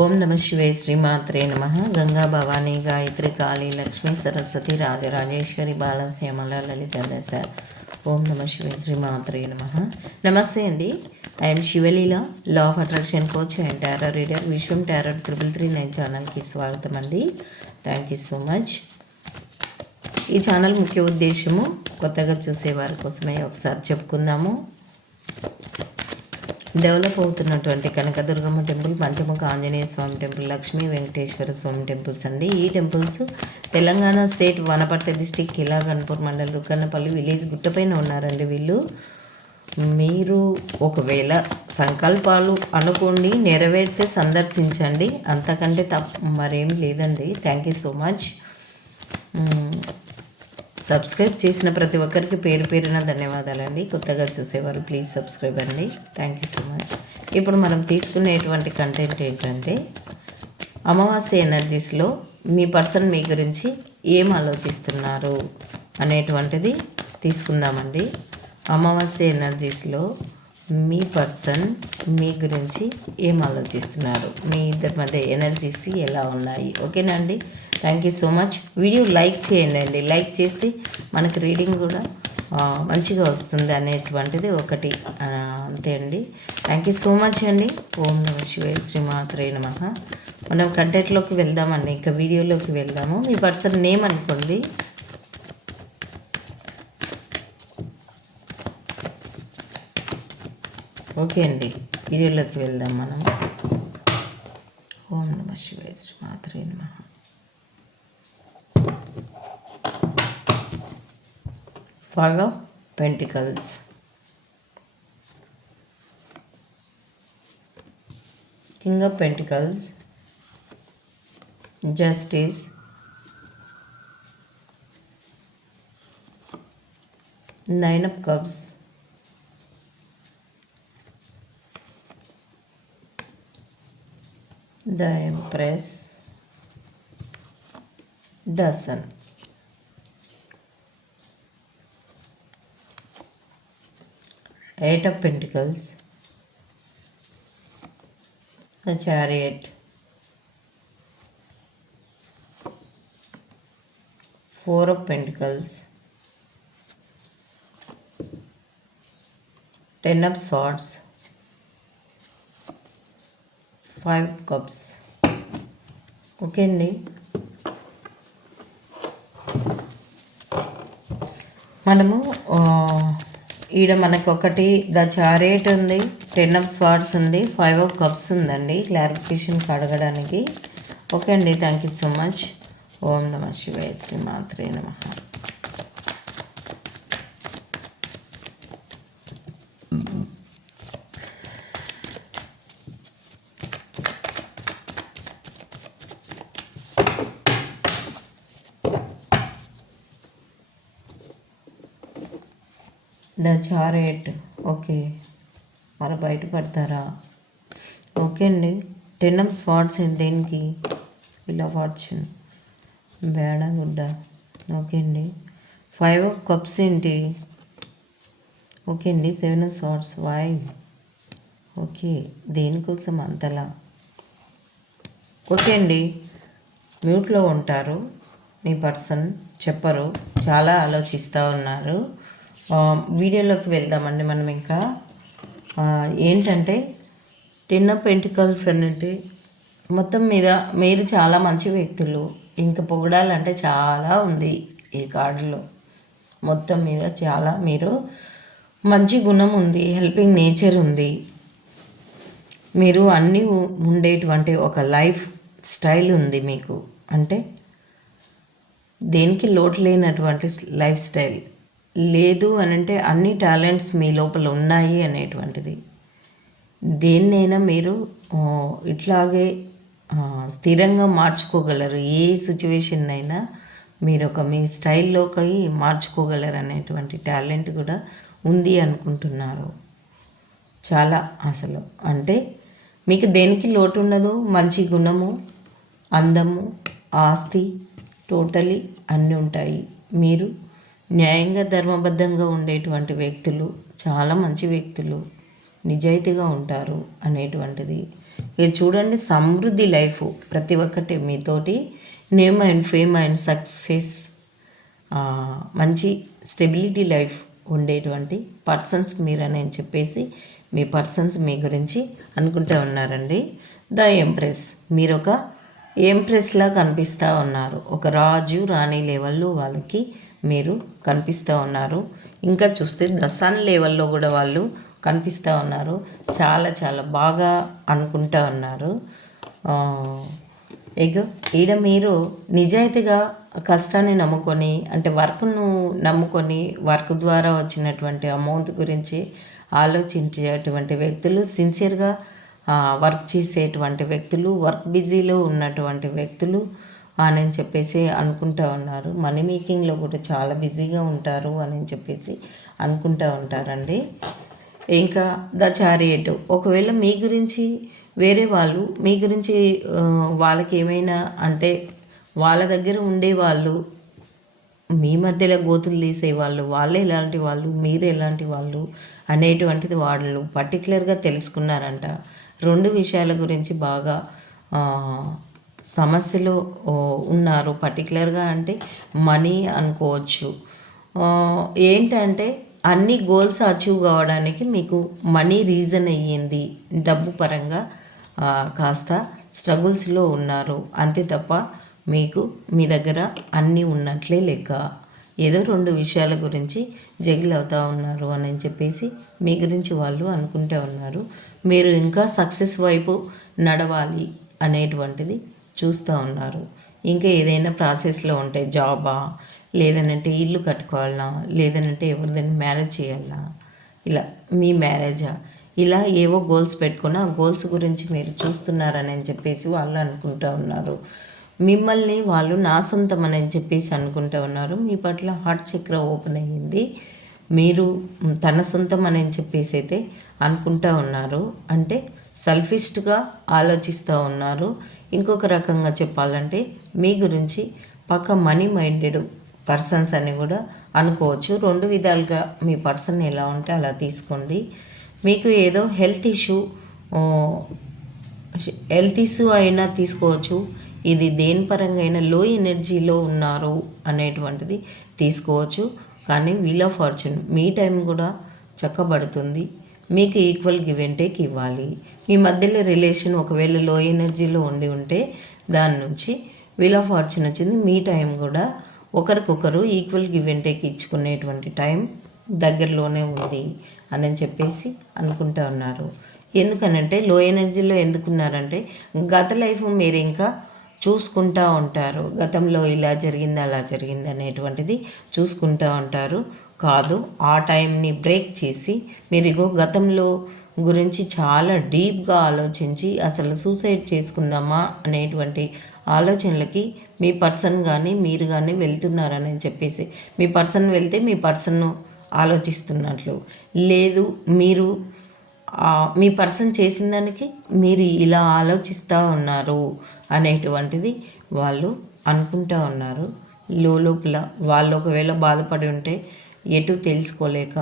ఓం నమ శివే శ్రీమాత్రే నమ. గంగా భవానీ గాయత్రి కాళీ లక్ష్మీ సరస్వతి రాజరాజేశ్వరి బాలశ్యామల లలిత దశ ఓం నమ శివే శ్రీమాత్రే నమ. నమస్తే అండి. I'm Sivaleela law of attraction coach and tarot reader Vishwam tarot triple three nine ఛానల్కి స్వాగతం అండి. థ్యాంక్ యూ సో మచ్ ఈ ఛానల్ ముఖ్య ఉద్దేశము కొత్తగా చూసే వారి కోసమే ఒకసారి చెప్పుకుందాము. డెవలప్ అవుతున్నటువంటి Kanakadurgamma temple Panchamukha Anjaneya Swamy temple Lakshmi Venkateswara Swamy temples అండి. ఈ temples Telangana state Wanaparthy district Kila Ganpur mandal Rukkannapalli village గుట్టపైన ఉన్నారండి వీళ్ళు. మీరు ఒకవేళ సంకల్పాలు అనుకోండి నెరవేరితే సందర్శించండి. అంతకంటే తప్ప మరేం లేదండి. Thank you so much subscribe చేసిన ప్రతి ఒక్కరికి పేరు పేరున ధన్యవాదాలండి. కొత్తగా చూసేవారు ప్లీజ్ సబ్స్క్రైబ్ అండి. థ్యాంక్ యూ సో మచ్ ఇప్పుడు మనం తీసుకునేటువంటి కంటెంట్ ఏంటంటే అమావాస్య ఎనర్జీస్లో మీ పర్సన్ మీ గురించి ఏం ఆలోచిస్తున్నారు అనేటువంటిది తీసుకుందామండి. అమావాస్య ఎనర్జీస్లో మీ పర్సన్ మీ గురించి ఏం ఆలోచిస్తున్నారు? మీ ఇద్దరి మధ్య ఎనర్జీస్ ఎలా ఉన్నాయి? ఓకేనా అండి? Thank you so much video like చేయండి అండి. లైక్ చేస్తే మనకి రీడింగ్ కూడా మంచిగా వస్తుంది అనేటువంటిది ఒకటి అంతే అండి. థ్యాంక్ యూ సో మచ్ అండి. ఓం నమ శివే శ్రీమాత్రే నమ. మనం కంటెంట్లోకి వెళ్దామండి. ఇంకా వీడియోలోకి వెళ్దాము. మీ పర్సన్ నేమ్ అనుకోండి. ఓకే అండి. వీడియోలోకి వెళ్దాం మనం. ఓం నమ శివాయ శ్రీమాత్రే నమ. Five of pentacles king of pentacles justice nine of cups the empress the sun eight of pentacles. The chariot. Four of pentacles. Ten of swords five cups okay అండి మనము ఈడ మనకు ఒకటి ద చారేట్ ఉంది టెన్ ఆఫ్ స్వార్డ్స్ ఉంది five of cups ఉందండి క్లారిఫికేషన్కి అడగడానికి. ఓకే అండి థ్యాంక్ యూ సో మచ్. ఓం నమ శివాయ శ్రీ మాత్రే నమ. The chariot. ఓకే. మరి బయటపడతారా ఓకే అండి. టెన్ ఆఫ్ స్పాట్స్ ఏంటి దేనికి? ఇలా ఫార్చ్యూన్. బేడ గుడ్డ. ఓకే అండి. ఫైవ్ ఆఫ్ కప్స్ ఏంటి? ఓకే అండి. Seven of spots why? Okay. దేనికోసం అంతలా? ఓకే అండి. మ్యూట్లో ఉంటారు. మీ పర్సన్ చెప్పరు. చాలా ఆలోచిస్తూ ఉన్నారు. వీడియోలోకి వెళ్దామండి మనం ఇంకా. ఏంటంటే టెన్ ఆఫ్ పెంటికల్స్ అంటే మొత్తం మీద మీరు చాలా మంచి వ్యక్తులు. ఇంకా పొగడాలంటే చాలా ఉంది ఈ కార్డులో. మొత్తం మీద చాలా మీరు మంచి గుణం ఉంది హెల్పింగ్ నేచర్ ఉంది. మీరు అన్నీ ఉండేటువంటి ఒక లైఫ్ స్టైల్ ఉంది మీకు. అంటే దేనికి లోటు లేనటువంటి లైఫ్ స్టైల్ లేదు అని అంటే అన్ని టాలెంట్స్ మీ లోపల ఉన్నాయి అనేటువంటిది. దేన్నైనా మీరు ఇట్లాగే స్థిరంగా మార్చుకోగలరు. ఏ సిచ్యువేషన్ అయినా మీరు ఒక మీ స్టైల్లోకి మార్చుకోగలరు అనేటువంటి టాలెంట్ కూడా ఉంది అనుకుంటున్నారు. చాలా అసలు. అంటే మీకు దేనికి లోటు ఉండదు మంచి గుణము అందము ఆస్తి టోటలీ అన్నీ ఉంటాయి. మీరు న్యాయంగా ధర్మబద్ధంగా ఉండేటువంటి వ్యక్తులు చాలా మంచి వ్యక్తులు నిజాయితీగా ఉంటారు అనేటువంటిది. ఇక చూడండి సమృద్ధి లైఫ్ ప్రతి ఒక్కటి మీతోటి name and fame and success మంచి స్టెబిలిటీ లైఫ్ ఉండేటువంటి పర్సన్స్ మీరని చెప్పేసి మీ పర్సన్స్ మీ గురించి అనుకుంటూ ఉన్నారండి. The empress. మీరు ఒక ఎంప్రెస్లా కనిపిస్తూ ఉన్నారు. ఒక రాజు రాణి లెవెల్లో వాళ్ళకి మీరు కనిపిస్తూ ఉన్నారు. ఇంకా చూస్తే దసన్ సన్ లెవెల్లో కూడా వాళ్ళు కనిపిస్తూ ఉన్నారు. చాలా చాలా బాగా అనుకుంటా ఉన్నారు. ఇక ఈడ మీరు నిజాయితీగా కష్టాన్ని నమ్ముకొని అంటే వర్క్ను నమ్ముకొని వర్క్ ద్వారా వచ్చినటువంటి అమౌంట్ గురించి ఆలోచించేటువంటి వ్యక్తులు సిన్సియర్గా వర్క్ చేసేటువంటి వ్యక్తులు వర్క్ బిజీలో ఉన్నటువంటి వ్యక్తులు అని చెప్పేసి అనుకుంటూ ఉన్నారు. మనీ మేకింగ్లో కూడా చాలా బిజీగా ఉంటారు అని చెప్పేసి అనుకుంటూ ఉంటారండి. ఇంకా ద చారియట్. ఒకవేళ మీ గురించి వేరే వాళ్ళు మీ గురించి వాళ్ళకి ఏమైనా అంటే వాళ్ళ దగ్గర ఉండే వాళ్ళు మీ మధ్యలో గోతులు తీసేవాళ్ళు వాళ్ళు ఎలాంటి వాళ్ళు మీరు ఎలాంటి వాళ్ళు అనేటువంటిది వాళ్ళు పర్టికులర్గా తెలుసుకున్నారంట. రెండు విషయాల గురించి బాగా సమస్యలు ఉన్నారు. పర్టికులర్గా అంటే మనీ అనుకోవచ్చు. ఏంటంటే అన్ని గోల్స్ అచీవ్ కావడానికి మీకు మనీ రీజన్ అయ్యింది. డబ్బు పరంగా కాస్త స్ట్రగుల్స్లో ఉన్నారు. అంతే తప్ప మీకు మీ దగ్గర అన్నీ ఉన్నట్లే లెక్క. ఏదో రెండు విషయాల గురించి జగిల్ అవుతూ ఉన్నారు అని చెప్పేసి మీ గురించి వాళ్ళు అనుకుంటూ ఉన్నారు. మీరు ఇంకా సక్సెస్ వైపు నడవాలి అనేటువంటిది చూస్తూ ఉన్నారు. ఇంకా ఏదైనా ప్రాసెస్లో ఉంటే జాబా? లేదనంటే ఇల్లు కట్టుకోవాలా? లేదనంటే ఎవరిదైనా మ్యారేజ్ చేయాలా? ఇలా మీ మ్యారేజా? ఇలా ఏవో గోల్స్ పెట్టుకుని ఆ గోల్స్ గురించి మీరు చూస్తున్నారని చెప్పేసి వాళ్ళు అనుకుంటూ ఉన్నారు. మిమ్మల్ని వాళ్ళు నా సొంతం అని చెప్పేసి అనుకుంటూ ఉన్నారు. మీ పట్ల హార్ట్ చక్ర ఓపెన్ అయ్యింది. మీరు తన సొంతం అని చెప్పేసి అయితే అనుకుంటా ఉన్నారు. అంటే సెల్ఫిస్ట్గా ఆలోచిస్తూ ఉన్నారు. ఇంకొక రకంగా చెప్పాలంటే మీ గురించి పక్క మనీ మైండెడ్ పర్సన్స్ అని కూడా అనుకోవచ్చు. రెండు విధాలుగా మీ పర్సన్ ఎలా ఉంటే అలా తీసుకోండి. మీకు ఏదో హెల్త్ ఇష్యూ హెల్త్ ఇష్యూ అయినా తీసుకోవచ్చు. ఇది దేని పరంగా అయినా లో ఎనర్జీలో ఉన్నారు అనేటువంటిది తీసుకోవచ్చు. కానీ వీల్ ఆఫ్ ఫార్చ్యూన్ మీ టైం కూడా చక్కబడుతుంది. మీకు ఈక్వల్ గివ్ అండ్ టేక్ ఇవ్వాలి. మీ మధ్యలో రిలేషన్ ఒకవేళ లో ఎనర్జీలో ఉండి ఉంటే దాని నుంచి వీల్ ఆఫ్ ఫార్చ్యూన్ వచ్చింది. మీ టైం కూడా ఒకరికొకరు ఈక్వల్ గివ్ అండ్ టేక్ ఇచ్చుకునేటువంటి టైం దగ్గరలోనే ఉంది అని చెప్పేసి అనుకుంటా ఉన్నారు. ఎందుకనంటే లో ఎనర్జీలో ఎందుకున్నారంటే గత లైఫ్ మీరు ఇంకా చూసుకుంటూ ఉంటారు. గతంలో ఇలా జరిగింది అలా జరిగింది అనేటువంటిది చూసుకుంటూ ఉంటారు. కాదు ఆ టైంని బ్రేక్ చేసి మీరు ఇగో గతంలో గురించి చాలా డీప్గా ఆలోచించి అసలు సూసైడ్ చేసుకుందామా అనేటువంటి ఆలోచనలకి మీ పర్సన్ కానీ మీరు కానీ వెళ్తున్నారని చెప్పేసి మీ పర్సన్ వెళ్తే మీ పర్సన్ను ఆలోచిస్తున్నట్లు. లేదు మీరు మీ పర్సన్ చేసిన దానికి మీరు ఇలా ఆలోచిస్తూ ఉన్నారు అనేటువంటిది వాళ్ళు అనుకుంటూ ఉన్నారు. లోపల వాళ్ళు ఒకవేళ బాధపడి ఉంటే ఎటు తెలుసుకోలేక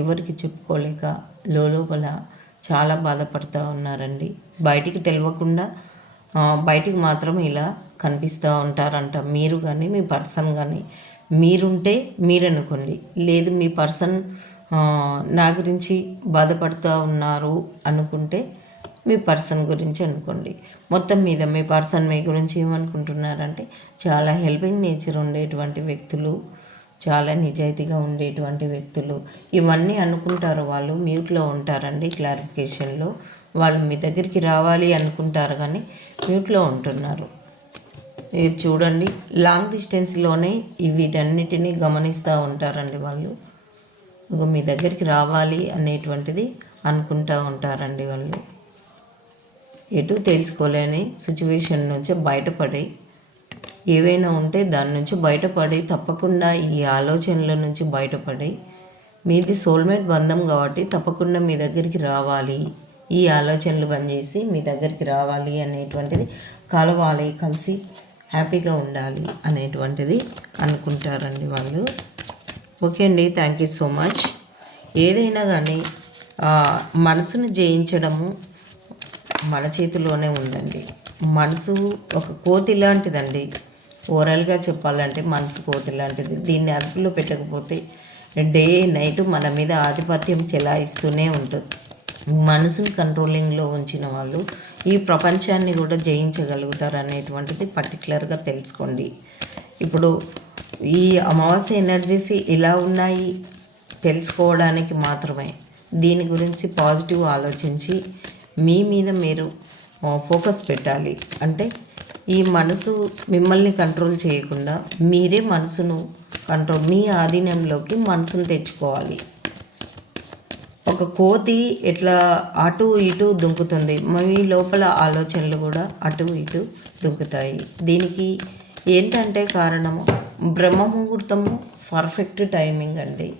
ఎవరికి చెప్పుకోలేక లోపల చాలా బాధపడుతూ ఉన్నారండి. బయటికి తెలియకుండా బయటికి మాత్రం ఇలా కనిపిస్తూ ఉంటారంట. మీరు కానీ మీ పర్సన్ కానీ మీరుంటే మీరు అనుకోండి లేదు మీ పర్సన్ నా గురించి బాధపడుతూ ఉన్నారు అనుకుంటే మీ పర్సన్ గురించి అనుకోండి. మొత్తం మీద మీ పర్సన్ మీ గురించి ఏమనుకుంటున్నారంటే చాలా హెల్పింగ్ నేచర్ ఉండేటువంటి వ్యక్తులు చాలా నిజాయితీగా ఉండేటువంటి వ్యక్తులు. ఇవన్నీ అనుకుంటారు వాళ్ళు మ్యూట్లో ఉంటారండి క్లారిఫికేషన్లో. వాళ్ళు మీ దగ్గరికి రావాలి అనుకుంటారు కానీ మ్యూట్లో ఉంటున్నారు. చూడండి లాంగ్ డిస్టెన్స్లోనే వీటన్నిటినీ గమనిస్తూ ఉంటారండి వాళ్ళు. ఇంకో మీ దగ్గరికి రావాలి అనేటువంటిది అనుకుంటూ ఉంటారండి వాళ్ళు. ఎటు తెలుసుకోలేని సిచ్యువేషన్ నుంచి బయటపడి ఏవైనా ఉంటే దాని నుంచి బయటపడి తప్పకుండా ఈ ఆలోచనల నుంచి బయటపడి మీది సోల్మేట్ బంధం కాబట్టి తప్పకుండా మీ దగ్గరికి రావాలి. ఈ ఆలోచనలు బంద్ చేసి మీ దగ్గరికి రావాలి అనేటువంటిది కలవాలి కలిసి హ్యాపీగా ఉండాలి అనేటువంటిది అనుకుంటారండి వాళ్ళు. ఓకే అండి థ్యాంక్ యూ సో మచ్ ఏదైనా కానీ మనసును జయించడము మన చేతిలోనే ఉందండి. మనసు ఒక కోతి లాంటిదండి. ఓవరాల్గా చెప్పాలంటే మనసు కోతి లాంటిది. దీన్ని అదుపులో పెట్టకపోతే డే నైట్ మన మీద ఆధిపత్యం చెలాయిస్తూనే ఉంటుంది. మనసును కంట్రోలింగ్లో ఉంచిన వాళ్ళు ఈ ప్రపంచాన్ని కూడా జయించగలుగుతారు అనేటువంటిది పర్టికులర్గా తెలుసుకోండి. ఇప్పుడు ఈ అమావాస్య ఎనర్జీస్ ఇలా ఉన్నాయి తెలుసుకోవడానికి మాత్రమే. దీని గురించి పాజిటివ్ ఆలోచించి మీ మీద మీరు ఫోకస్ పెట్టాలి. అంటే ఈ మనసు మిమ్మల్ని కంట్రోల్ చేయకుండా మీరే మనసును కంట్రోల్ మీ ఆధీనంలోకి మనసును తెచ్చుకోవాలి. ఒక కోతి ఎట్లా అటు ఇటు దుంకుతుంది మీ లోపల ఆలోచనలు కూడా అటు ఇటు దుంకుతాయి. దీనికి ఏంటంటే కారణము? బ్రహ్మ ముహూర్తము పర్ఫెక్ట్ టైమింగ్ అండి.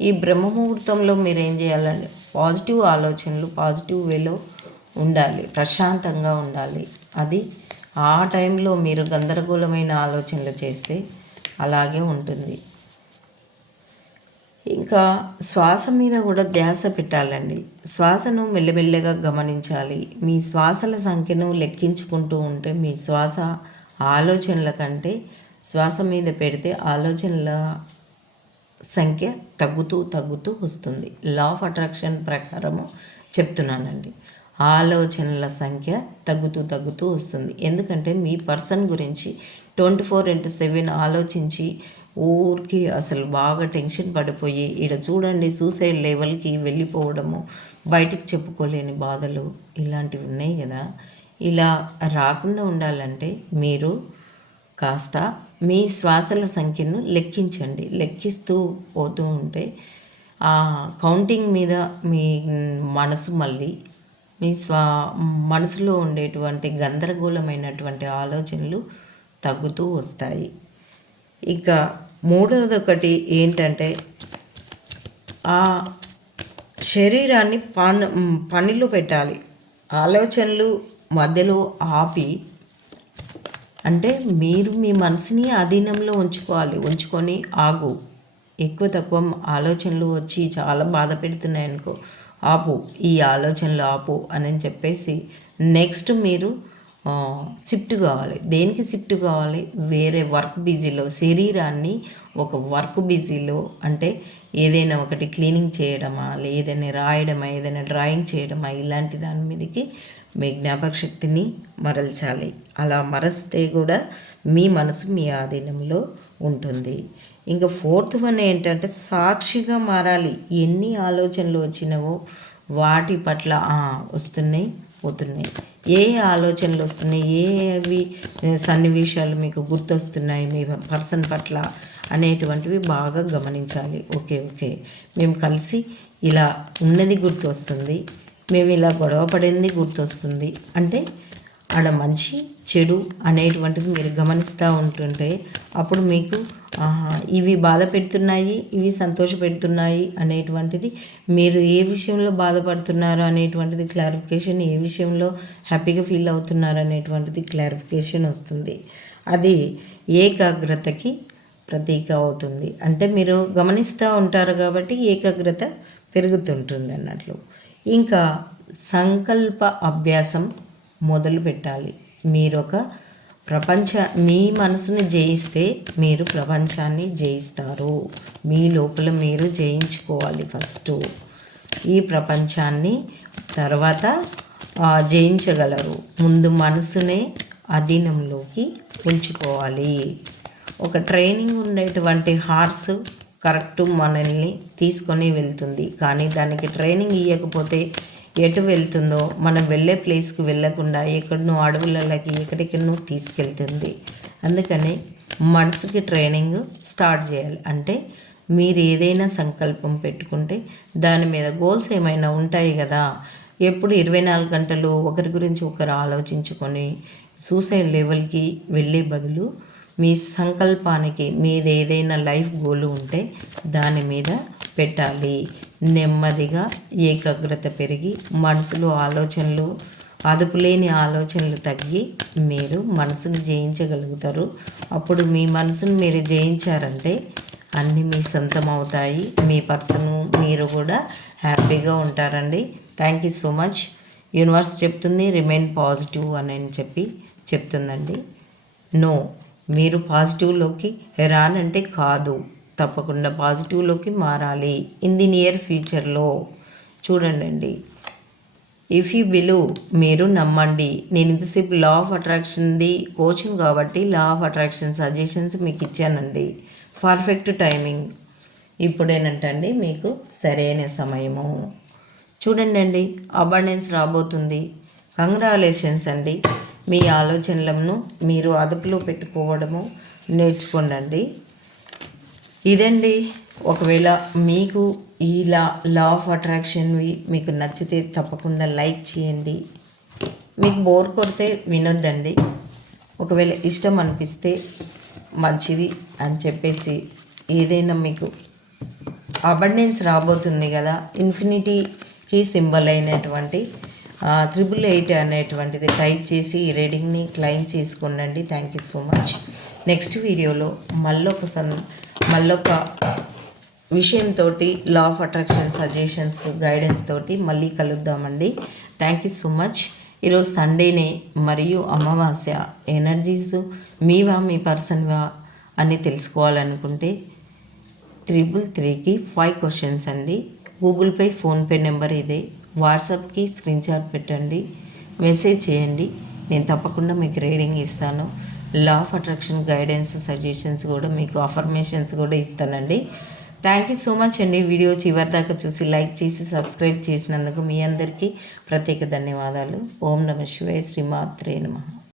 ఈ బ్రహ్మ ముహూర్తంలో మీరు ఏం చేయాలండి పాజిటివ్ ఆలోచనలు పాజిటివ్ వేలో ఉండాలి. ప్రశాంతంగా ఉండాలి. అది ఆ టైంలో మీరు గందరగోళమైన ఆలోచనలు చేస్తే అలాగే ఉంటుంది. ఇంకా శ్వాస మీద కూడా ధ్యాస పెట్టాలండి. శ్వాసను మెల్లమెల్లగా గమనించాలి. మీ శ్వాసల సంఖ్యను లెక్కించుకుంటూ ఉంటే మీ శ్వాస ఆలోచనల కంటే శ్వాస మీద పెడితే ఆలోచనల సంఖ్య తగ్గుతూ తగ్గుతూ వస్తుంది. లా ఆఫ్ అట్రాక్షన్ ప్రకారము చెప్తున్నానండి. ఆలోచనల సంఖ్య తగ్గుతూ తగ్గుతూ వస్తుంది. ఎందుకంటే మీ పర్సన్ గురించి ట్వంటీ ఫోర్ ఇంటూ సెవెన్ ఆలోచించి ఊరికి అసలు బాగా టెన్షన్ పడిపోయి ఇక్కడ చూడండి సూసైడ్ లెవెల్కి వెళ్ళిపోవడము బయటికి చెప్పుకోలేని బాధలు ఇలాంటివి ఉన్నాయి కదా. ఇలా రాకుండా ఉండాలంటే మీరు కాస్త మీ శ్వాసల సంఖ్యను లెక్కించండి. లెక్కిస్తూ పోతూ ఉంటే ఆ కౌంటింగ్ మీద మీ మనసు మళ్ళీ మీ స్వా మనసులో ఉండేటువంటి గందరగోళమైనటువంటి ఆలోచనలు తగ్గుతూ వస్తాయి. ఇక మూడవది ఒకటి ఏంటంటే ఆ శరీరాన్ని పని పనిలో పెట్టాలి. ఆలోచనలు మధ్యలో ఆపి అంటే మీరు మీ మనసుని అధీనంలో ఉంచుకోవాలి. ఉంచుకొని ఆగు. ఎక్కువ తక్కువ ఆలోచనలు వచ్చి చాలా బాధ పెడుతున్నాయి అనుకో. ఆపు. ఈ ఆలోచనలు ఆపు అని చెప్పేసి నెక్స్ట్ మీరు షిఫ్ట్ కావాలి. దేనికి షిఫ్ట్ కావాలి? వేరే వర్క్ బిజీలో శరీరాన్ని ఒక వర్క్ బిజీలో అంటే ఏదైనా ఒకటి క్లీనింగ్ చేయడమా? లేదైనా రాయడమా? ఏదైనా డ్రాయింగ్ చేయడమా? ఇలాంటి దాని మీదకి మీ జ్ఞాపక శక్తిని మరల్చాలి. అలా మరస్తే కూడా మీ మనసు మీ ఆధీనంలో ఉంటుంది. ఇంకా ఫోర్త్ వన్ ఏంటంటే సాక్షిగా మారాలి. ఎన్ని ఆలోచనలు వచ్చినావో వాటి పట్ల వస్తున్నాయి పోతున్నాయి. ఏ ఆలోచనలు వస్తున్నాయి? ఏవి సన్నివేశాలు మీకు గుర్తొస్తున్నాయి? మీ పర్సన్ పట్ల అనేటువంటివి బాగా గమనించాలి. Okay okay. మేము కలిసి ఇలా ఉన్నది గుర్తొస్తుంది. మేము ఇలా గొడవ పడింది గుర్తొస్తుంది. అంటే ఆడ మంచి చెడు అనేటువంటిది మీరు గమనిస్తూ ఉంటుంటే అప్పుడు మీకు ఇవి బాధ పెడుతున్నాయి ఇవి సంతోష పెడుతున్నాయి అనేటువంటిది మీరు ఏ విషయంలో బాధపడుతున్నారు అనేటువంటిది క్లారిఫికేషన్ ఏ విషయంలో హ్యాపీగా ఫీల్ అవుతున్నారు అనేటువంటిది క్లారిఫికేషన్ వస్తుంది. అది ఏకాగ్రతకి ప్రతీక అవుతుంది. అంటే మీరు గమనిస్తూ ఉంటారు కాబట్టి ఏకాగ్రత పెరుగుతుంటుంది అన్నట్లు. ఇంకా సంకల్ప అభ్యాసం మొదలు పెట్టాలి. మీరు ఒక ప్రపంచ మీ మనసును జయిస్తే మీరు ప్రపంచాన్ని జయిస్తారు. మీ లోపల మీరు జయించుకోవాలి ఫస్ట్. ఈ ప్రపంచాన్ని తర్వాత జయించగలరు. ముందు మనసునే అధీనంలోకి ఉంచుకోవాలి ఒక ట్రైనింగ్ ఉండేటువంటి హార్స్ కరెక్ట్ మనల్ని తీసుకొని వెళ్తుంది. కానీ దానికి ట్రైనింగ్ ఇవ్వకపోతే ఎటు వెళ్తుందో మనం వెళ్ళే ప్లేస్కి వెళ్ళకుండా ఎక్కడనో అడవులకి ఎక్కడికెన్నో తీసుకెళ్తుంది. అందుకని మనసుకి ట్రైనింగ్ స్టార్ట్ చేయాలి. అంటే మీరు ఏదైనా సంకల్పం పెట్టుకుంటే దాని మీద గోల్స్ ఏమైనా ఉంటాయి కదా ఎప్పుడు ఇరవై నాలుగు గంటలు ఒకరి గురించి ఒకరు ఆలోచించుకొని సూసైడ్ లెవెల్కి వెళ్ళే బదులు మీ సంకల్పానికి మీది ఏదైనా లైఫ్ గోల్ ఉంటే దాని మీద పెట్టాలి. నెమ్మదిగా ఏకాగ్రత పెరిగి మనసులో ఆలోచనలు అదుపులేని ఆలోచనలు తగ్గి మీరు మనసును జయించగలుగుతారు. అప్పుడు మీ మనసును మీరు జయించారంటే అన్నీ మీ సొంతం అవుతాయి మీ పర్సన్ మీరు కూడా హ్యాపీగా ఉంటారండి. Thank you so much. Universe చెప్తుంది రిమైన్ పాజిటివ్ అని చెప్పి చెప్తుందండి. నో. మీరు పాజిటివ్లోకి రానంటే కాదు. తప్పకుండా పాజిటివ్లోకి మారాలి. ఇన్ ది నియర్ ఫ్యూచర్లో. చూడండి ఇఫ్ యూ బిలీవ్ మీరు నమ్మండి. నేను ఇంతసేపు లా ఆఫ్ అట్రాక్షన్ది కోచింగ్ కాబట్టి లా ఆఫ్ అట్రాక్షన్ సజెషన్స్ మీకు ఇచ్చానండి. Perfect timing. ఇప్పుడేనంటండి మీకు సరైన సమయము. చూడండి అండి అబండెన్స్ రాబోతుంది. కంగ్రాలేషన్స్ అండి. మీ ఆలోచనలను మీరు అదుపులో పెట్టుకోవడము నేర్చుకోండి ఇదండి. ఒకవేళ మీకు ఈ లా లా ఆఫ్ అట్రాక్షన్వి మీకు నచ్చితే తప్పకుండా లైక్ చేయండి. మీకు బోర్ కొడితే వినొద్దండి. ఒకవేళ ఇష్టం అనిపిస్తే మంచిది అని చెప్పేసి ఏదైనా మీకు అబండెన్స్ రాబోతుంది కదా. ఇన్ఫినిటీకి సింబల్ అయినటువంటి త్రిబుల్ ఎయిట్ అనేటువంటిది టైప్ చేసి ఈ రీడింగ్ని క్లైమ్ చేసుకోండి thank you so much next వీడియోలో మళ్ళొక సన్ మళ్ళొక విషయంతో law of attraction suggestions guidance తోటి మళ్ళీ కలుద్దామండి. థ్యాంక్ యూ సో మచ్ ఈరోజు సండేనే మరియు అమావాస్య ఎనర్జీస్ మీవా మీ పర్సన్వా అని తెలుసుకోవాలనుకుంటే త్రిబుల్ త్రీకి ఫైవ్ క్వశ్చన్స్ అండి. గూగుల్ పే ఫోన్పే నెంబర్ ఇదే. వాట్సాప్కి స్క్రీన్ షాట్ పెట్టండి మెసేజ్ చేయండి. నేను తప్పకుండా మీకు రీడింగ్ ఇస్తాను. Law of attraction guidance suggestions కూడా మీకు అఫర్మేషన్స్ కూడా ఇస్తానండి. థ్యాంక్ యూ సో మచ్ అండి. వీడియో చివరి దాకా చూసి లైక్ చేసి సబ్స్క్రైబ్ చేసినందుకు మీ అందరికీ ప్రత్యేక ధన్యవాదాలు. ఓం నమ శివాయ శ్రీమాత్రే నమ.